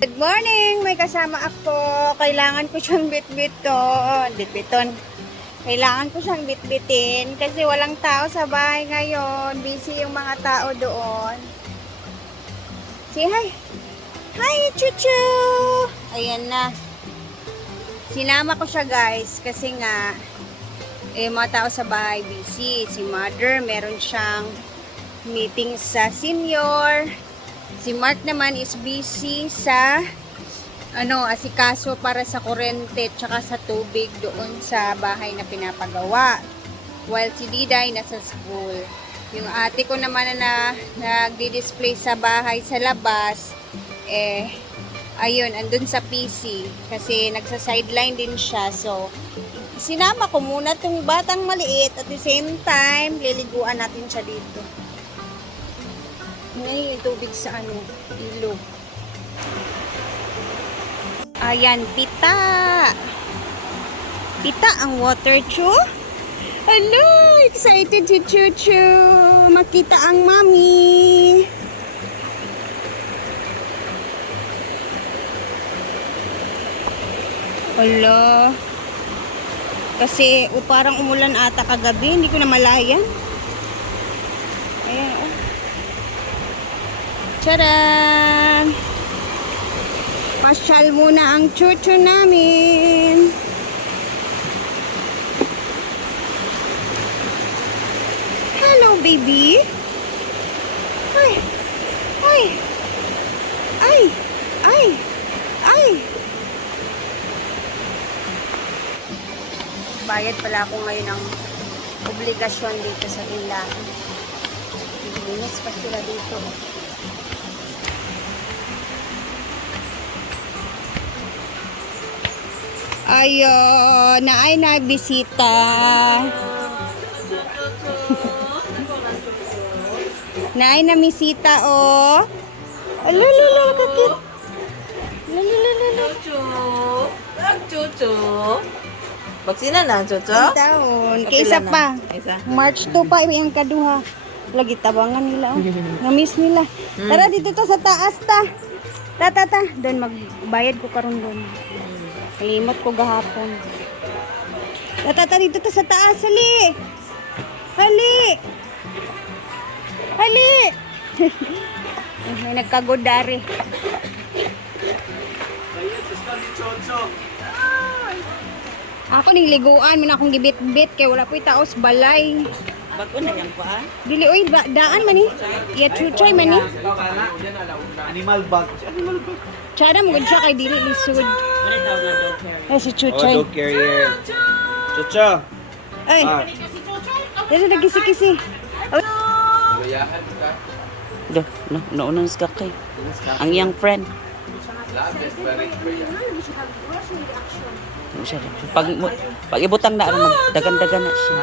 Good morning! May kasama ako. Kailangan ko siyang bitbiton. Kailangan ko siyang bitbitin kasi walang tao sa bahay ngayon. Busy yung mga tao doon. Say hi! Hi, Chuchu! Ayan na. Sinama ko siya guys kasi nga mga tao sa bahay busy. Si mother meron siyang meeting sa senior. Si Mark naman is busy sa asikaso para sa kuryente tsaka sa tubig doon sa bahay na pinapagawa. While si Diday nasa school. Yung ate ko naman na nagdi-display sa bahay sa labas, ayun, andun sa PC. Kasi nagsa-sideline din siya. So, sinama ko muna tong batang maliit at the same time, liliguan natin siya dito. Ngayon yung tubig sa ilog. Ayan, pita. Pita ang water, Chu. Hello! Excited si Chuchu. Makita ang mami. Hello. Kasi parang umulan ata kagabi. Hindi ko na malayan. Ayan, oh. Tcharan! Pasyal muna ang chuchu namin. Hello, baby. Ay! Ay! Ay! Ay! Ay! Bayad pala ako ngayon ng obligasyon dito sa tindahan. Linis pa sila dito. Ayun, naay na bisita. Naay na bisita, oh. Alala, kakit. Alala. Chuchu. Baksina na, Chuchu? Taon. Kaysa pa. March 2 pa, yung kaduha. Lagi tabangan nila, oh. Namiss nila. Tara, dito to sa taas, ta. Ta. Doon, magbayad ko karon doon. Kalimot ko gahapon. Tata dito to sa taas. Hali! May nagkagodari. Ako ning liguan, min akong gibit-bit kay wala po'y taos balay. Bago na yan pa? Dili oy daan man ni. Iya chuchay man ni. Animal bag. Tsada mo gud siya kay dili lisod. Ano tawag na dog carrier? Si chuchay. Dog carrier. Chucho. Ay. Dili nagkisi-kisi. Do, naunang skakay. Ang young friend. Pag ibutang na, dagan-dagan na siya.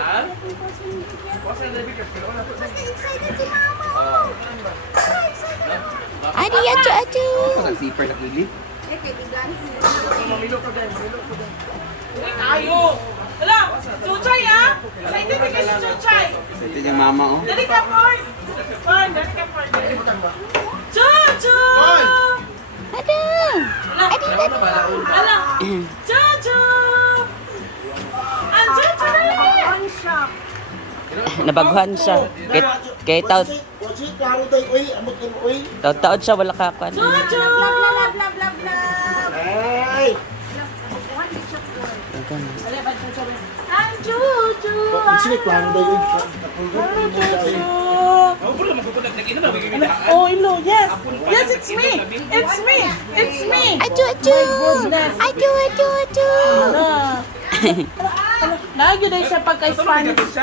Adi, atu. Ang zipper na kili. Ayo! Hala! Chuchay ah! Excited ka si Chuchay! Ito yung mama, oh. Dali ka, Ford! Ford, dali ka, Ford! Chuchu! Aduh. Hala! Chuchu! Ang Chuchu dali! Nabaguhan siya. Kay taon siya, wala kakuan. Chuchu! Ang Chuchu! Oh, no, yes! Yes, it's me! It's me! It's me! Aju. Lagi na siya pagka-Spanish.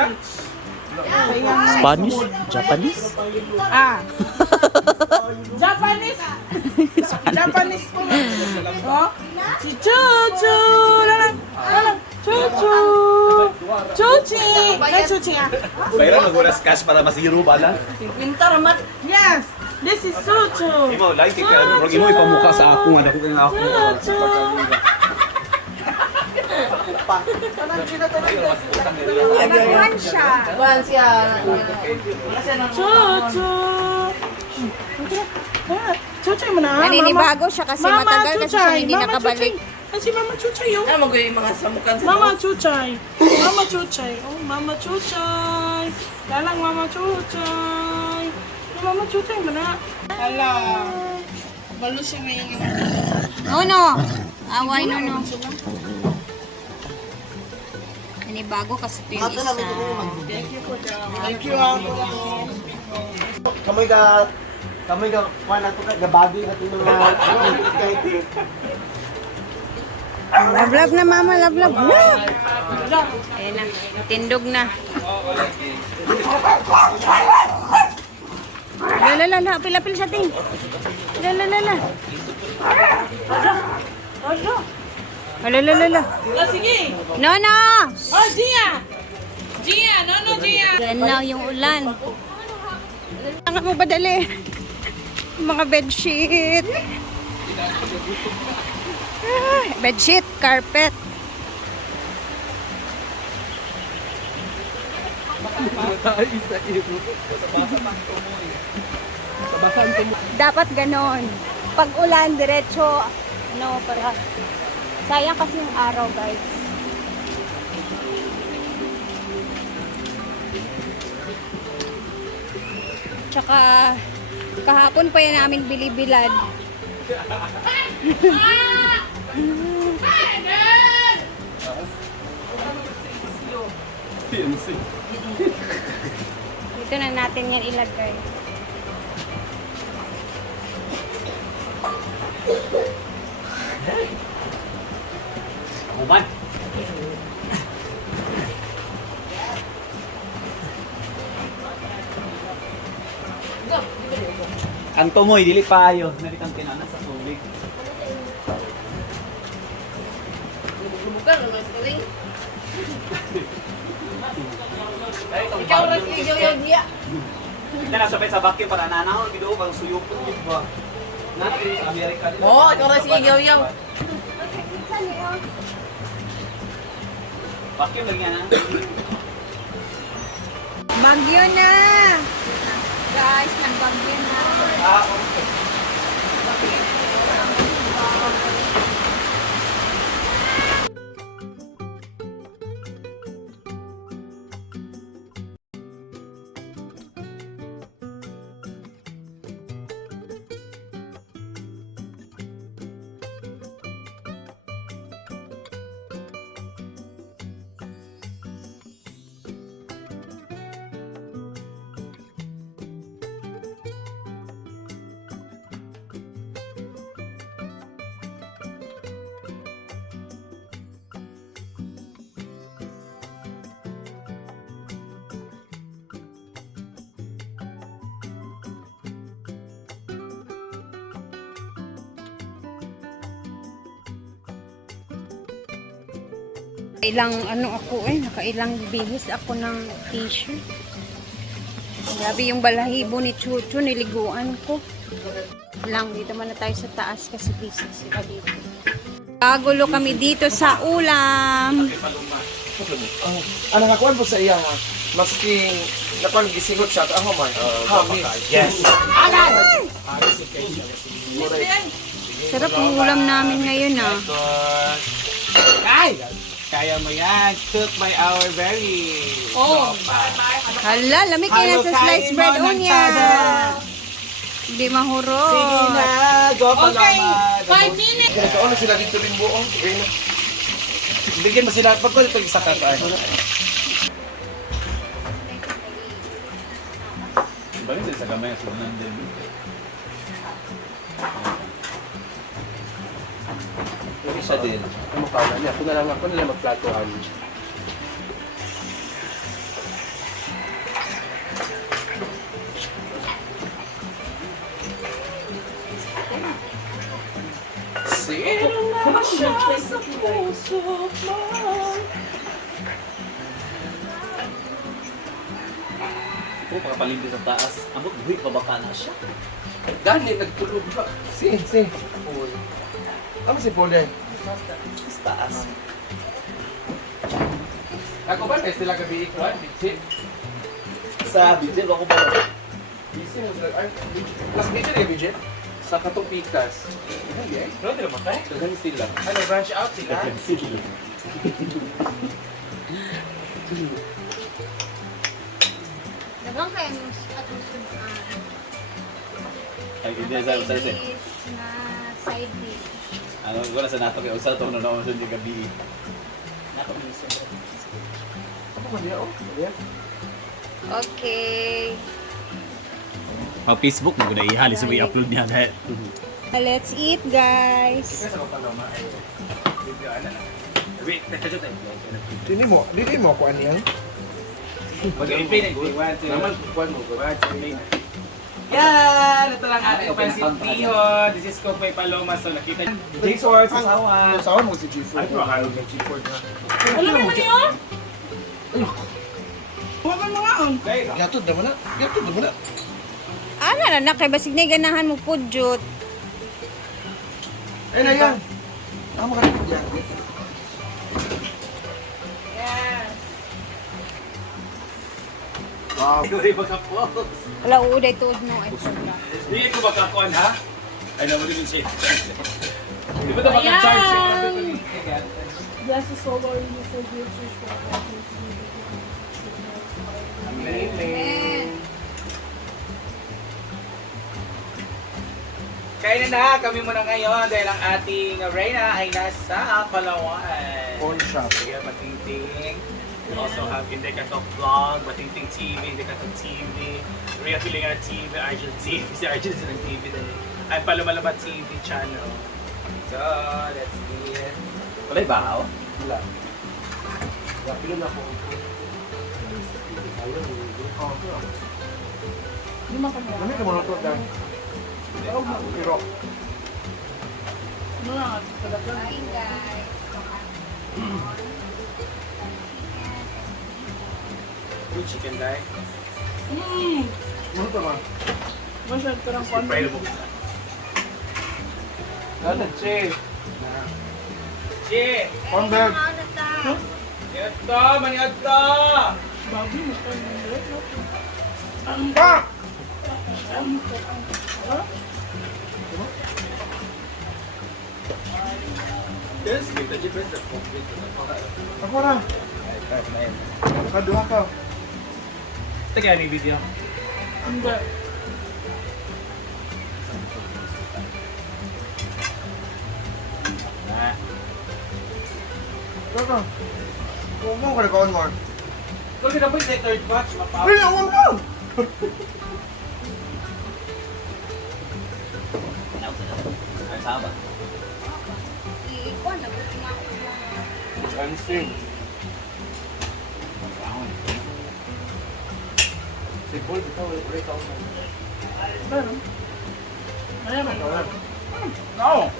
Spanish? Japanese? Ah. Japanese. Japanese po. Oh. Si Chuchu. Lalang. Chuchu. Chuchi. Ay, Chuchi ah. Mayroon mag-uras cash para masiro bala. Winter mat. Yes. This is Chuchu. Imo, like ka. Huwag mo ipamukha sa ako. Ano ko kaya ako. Chuchu. Nagawan siya. Chuchu. Chuchu. Chuchay mo na. Naninibago siya kasi Mama matagal kasi siya Chuchay, hindi Mama nakabalik. Chuchay. Ay, si Mama Chuchay yun. Ah, mag yung mga samukan sa Mama Chuchay. Mama Chuchay. Oh, Mama Chuchay. Lalang Mama Chuchay. Mama Chuchay mo na. Hala. Balo siya ngayon. No. Away no. Nanibago kasi ito yung isa. Thank you, Uncle. Kamoy ka kuha na ito ka, gabagi na ito mga Love na mama, love. Ayan na, tindog na. Lala, apil sa ting. Lala. Lala. Oh, sige. No. Oh, Gia. Gia, no, Gia. Yan na yung ulan. Ang mo ba dali? Mga bedsheet. Bedsheet, carpet. Dapat ganon. Pag ulan, diretso. Para sayang kasi yung araw, guys. Tsaka kahapon pa yan namin bilibilad. Dito na natin yan ilagay. Uman. Ang tumoy, dili pa ayo. Nalitang tinana sa tubig. Ikaw rin yung niya. Hindi na sabay sa vacuum para nanahon. Gido kang suyok ko. Natin sa Amerika. Oo, ikaw rin sige, yaw. Vacuum lagi na. Bagyo na! Guys, nagbagyo na. Nakailang bihis ako ng t-shirt. Grabe yung balahibo ni Chucho, niliguan ko. Dito man na tayo sa taas kasi busy sila dito. Kagulo kami dito sa ulam. nakakuan po sa iya ha. Maski nakuan gisingot siya ako man. Yes. Sarap ang ulam namin ngayon ah. Ay! Kaya mo yan. Cooked by our very... Hala, lamig kayo na sa sliced bread unya. Hindi mahurot. Sige na, go pa Okay, naman. 5 minutes. Nagkaon na sila dito rin buo. Okay na. Bigyan mo sila pag ito isa ka tayo. Balik din sa kamay sa ulan din. Isa din. Ang mukha na niya. Ako na lang magplatohan. Oh, pagkapalimpi sa taas. Amot, buhi, pabaka na siya. Gani, nagtulog ba? Si. Paul. Ano si Paul yan? Sa taas. Ako ba? Kaya sila gabi ikuan? Bitchit? Sa bidil ako ba? Busy mo sila. Ay, last video na Bitchit? Sa katong pikas. Ay, No, di naman tayo. dagan sila. Ano, branch out sila? Dagang kayo nung atong sudan. Ay, hindi, sa Na side dish. Ano, wala sa nato kay Usa itong nanoon sa di gabi. Ako ba niya? Oh, yeah. Okay. Facebook, mo na ihali sa i-upload niya dahil. Let's eat, guys. Sa kapaloma ay video ana na. Wait, teka tayo. Dili mo ako aniyang. Mag-i-play na go. Naman, kuwan mo. Yan! Ito lang ating pansit pihon. This is Kopay Paloma. So nakita niyo. J-Sword, sasawa. Sasawa mo si G4. Ay, makakalo ng G-Sword na. Alam mo niyo? Huwag kang mga on. Gatod naman na. Gatod naman na. Ano na kay basig na ganahan mo pudjot. Ay na yan. Tama ka rin yan. Yes. Wow. Hindi magka-post. Wala uuday tuod no ay sobra. Hindi ko magkakuan ha? Ay, naman din siya. Di ba ito magka-charge? Bless the soul, Lord, and so dear to Amen. Kainin na kami muna ngayon dahil ang ating Reyna ay nasa Palawan. Pawn shop. Kaya Batingting. We also have Indekatok Vlog, Batingting TV, Indekatok TV, Rhea Pilinga TV, Argel TV, si Argel is ng TV dahil ay Palamalaba TV channel. So, that's it. Wala yung bahaw? Wala. Pila na po. Di man kami. Ano ka mga ito dahil? Pero, Ano nga, kadagdag. Kain, guys. Good chicken dye. ano ito man? Masyad ka ng kwan. Spray mo. Ano, che? Che! Corn bag. Ano ta? Ito! Maniad to! Babi, masyad ng direct, no? Ah! Yes, kita je better complete. Ako na. Kaduha ka. Ito kaya ni video. Hindi. Kaka. Huwag mo ka na kaon mo. Kung hindi na po sa third batch, mapa. Ay, huwag mo! Ay, saba. Iikuan na buti nga ako. Unsing. Si Paul, bitaw, ulit ako na. Pero, mayaman. No!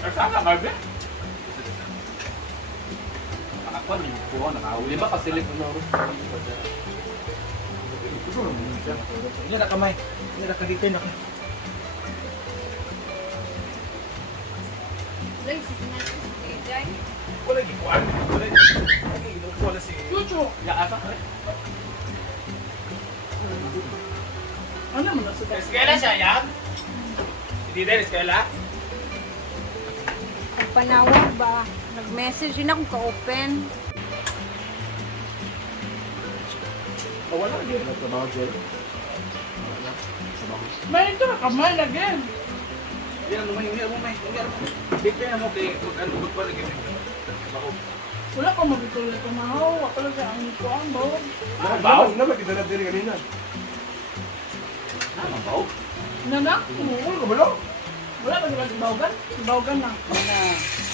Ay, saba, Marbe? Nakakwan, puho, nakahuli. Di ba kasilip mo na rin? Hindi na kamay. Hindi na kagitay na. Lay, sige na. Jay. Wala gikuan. Wala si... Chucho! Ya, ata. Ano naman nasa tayo? Eskwela siya, yan? Hindi din, eskwela? Panawag ba? Nag-message din akong ka-open. Wala din. Nagtrabaho dyan. May ito na kamay again. Yan, lumay. Big pa mo kay ano pa rin. Wala ko magituloy ko mahaw. Ako lang siya ang kuwang bawag. Bawo? Naman, kita na diri kanina. Ano ba? Nana? Ano ka ba lang? Wala ba diba sibawagan? Sibawagan na.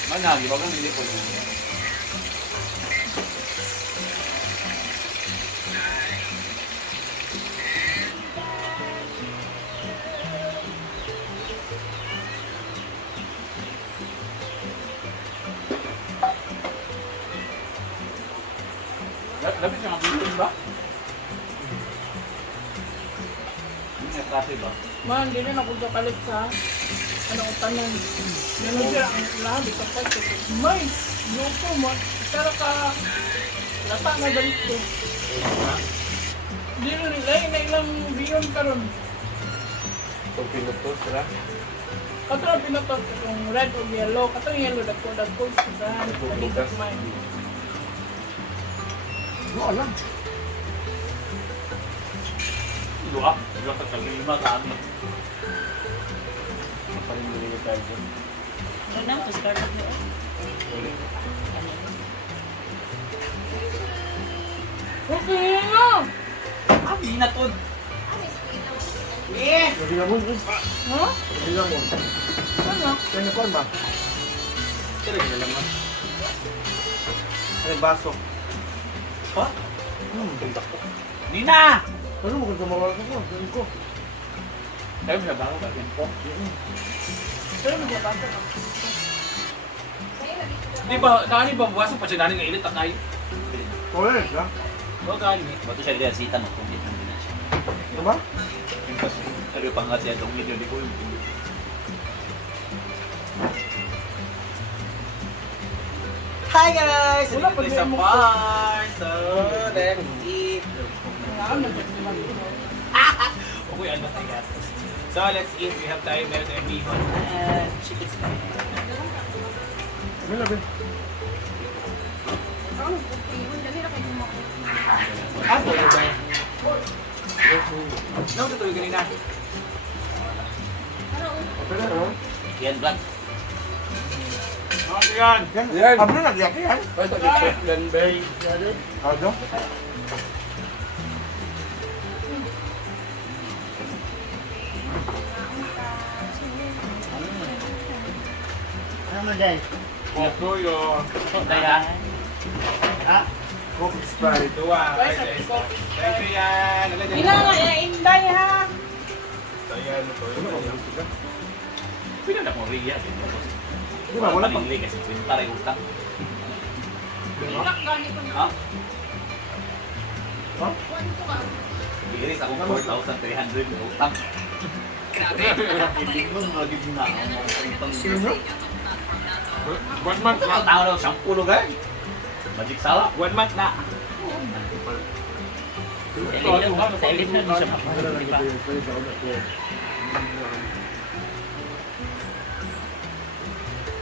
Mana, di ba kan hindi ko. Dapat siya mabutin ba? May traffic ba? Man, di rin ako kapalit sa ano ang tanong. Ganun siya ang lahat. Ito pa ito. May, lupo mo. Pero ka, lata na galit ko. Di rin nila, na ilang biyon ka ron. Itong pinuto, sira. Katong pinotos yung red o yellow. Katong yellow dagko sila. Bugas. Ano alam? Dua ka sa lima kami. Paling tayo dyan. Ano na? Tapos card mo. Okay na! Abi na to. Sabi na mo, Ha? sabi na mo. Ano? Kaya ko ba? Kaya na lang man. Ay, baso. Ha? Punta ko. Nina! Ano mo kung sumawag ko? Ganun ko. Tayo na ba ako bagyan po? Pero magbabasa ka. Di ba, nakani ba buwasan pa siya nani nga ilit ang kayo? Wala na. O gani. Bato siya liya sita mo kung dito na siya. Ano ba? Pero pa nga siya dong video di ko. Hi guys! Wala pa Dito din sa mo. bar. So, let's eat. Ano na dyan sila dito? Okay, ano tayo? So, let's eat. We have tayo, meron tayong bihon and chicken spaghetti. Ano labi? Ah, so yun ba yan? No, tutuloy kanina. Okay na, no? Yan vlog. Okay yan. Yan. Abro na, diyak yan. Ay, ito, yan, bay. Ano? Opo yun. Daya. Coffee Sprite. Dua. Thank you yan. Ila nga, inday ha! Ayan, ito. Pwede na kong riya. Di ba, wala pa. Panili kasi para yung utang. Ilak gani ko Ha? Ha? Iris ako 4,300 na utang. Hindi mo magiging na ako. Sino? 1 month Ang tao daw, 10 guys. Magic sawa. 1 month na. Sa ilim na siya mapapalipa.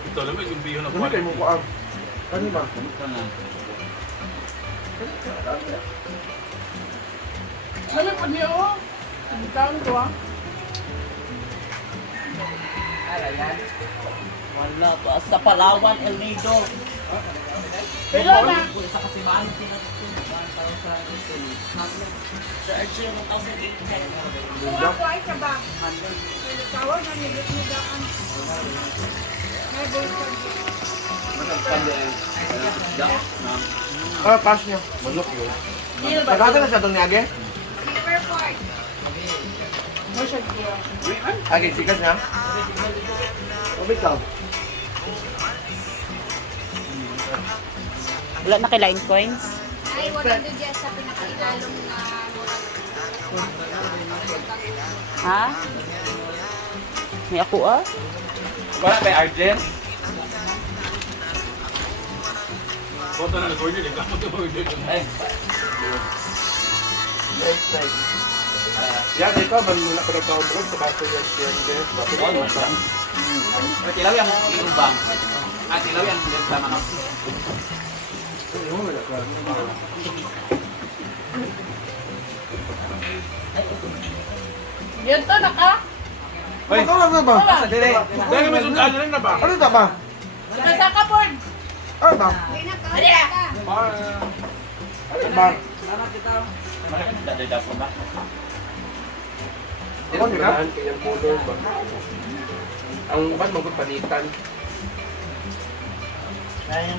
Ito lang yung bihon na Ano kayo mo ko ang? Ano ba? Ano pa niyo? Ikaw ko ha? Wala pa. Sa Palawan, El Nido. Pero na! Sa Kasimahan, sa Archie, 1,800. Kung ako ay kabang. Tawag na nilit mo daan. May boyfriend. Ah, pass niya. Manok yun. Nagkata na siya itong niyage? Silver Ford. Mo siya siya. Agi, sikas niya? Mabit ka. Wala na kailain coins? Ay, wala doon dyan sa pinakailalong na Ha? May ako ah? Wala kay Arjen? Boto na nag-order. Ikaw mag-order. Ay, Yan, ikaw, manuna ko nagkaon mo sa baso yan. Yan, yan. Baso oh, yan. masam. Pero tilaw yung iubang. Ah, tilaw yung sa manok. Ano, wala ka. Dito na ka? Hoy, Ano ba? sa dire. Dahil may sundaan na rin na ba? Ano ito ba? Nasa ka, Ford! Ano ba? pinakailalong ka. Ano ba? Dadada ko ba? Ano ba? Kanyang pulo ba? Ang ban magpapanitan. Ay,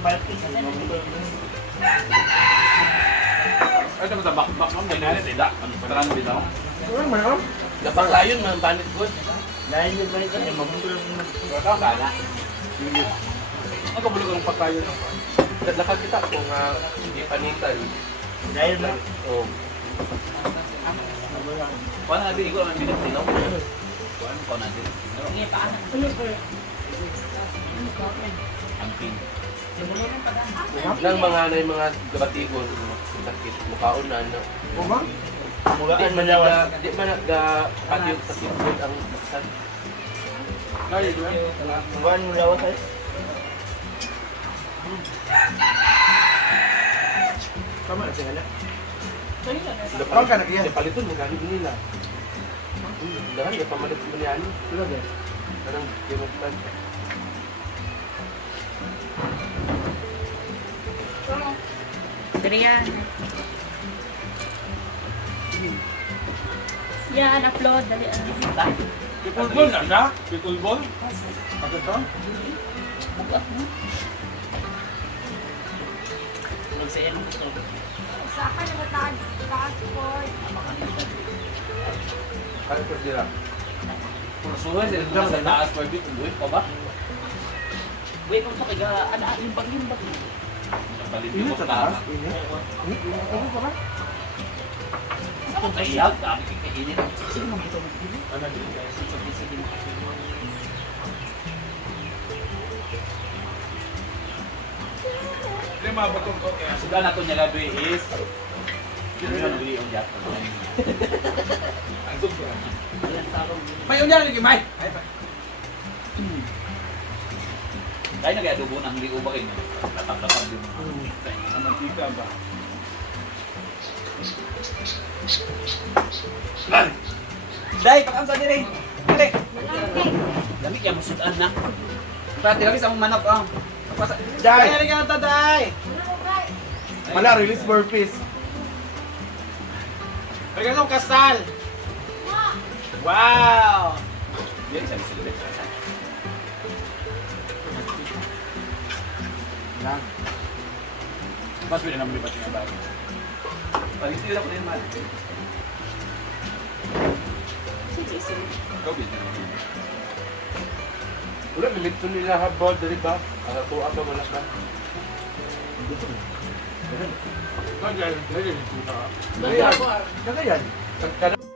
ito sa back-back mo. May nalit. Ida. Ano pa naman bitaw? Ano ba yun? Lapang layon, man. Banit good. Ikaw ka na. Ang kabulog ang pagkayo ng Lakad kita kung hindi panitan. Dahil ba? Oo. Kuha na natin, ikaw naman binagtilaw. Kuha natin. Ano ko? Ang pin. Nang mga na yung mga gabatigon, sakit, mukhaon na. Oo ba? Di man nag di man nagpagyod sa kibot ang baksan. Kaya di ba? Kuhaan mo lawas ay. Tama na siya na. Lapang ka na kaya. Paliton mo galing nila. Dahan ya pamalit mo niyan. Sila guys. Parang kinuktan. Dali yan. Yan, upload. Dali. Pikulbol na na? Pikulbol? Ano to? Magsayin mo gusto. Saka na passport. Ano po sila? Pursuhan sila sa taas for bit. Uy, pa ba? Wait, kung ito kaga, limbag-limbag. Palit mo sa taas. Ano pa ba? Saan ka Ayag, dami kikainin. Sige mo ito. Ano din guys? Sige mo. Hindi mabutong ko kaya. Suga na to niya labi is yun yung nabili yung jack. Ang sobra. Ayan, tarong. May unya lagi, May! Ay, pa. Kaya nag-adobo ng liu ba kayo? Tatap-tatap yung Ang mantika ba? Day, pakamsa dire. Dali. Dami kaya masudan na. Pati lagi sa mong manok ah. Day! Ay, ka na Day! Wala, release burpees. Regalo kasal! Wow! Yan sa silbet. Lang. Mas pwede naman libat yung bago. Pag-isip na ko din man. Sige, sige. Ikaw din. Wala, nilito nila habol, dali ba? Ako ba wala ka? Kaya, Dali yan. Dali yan.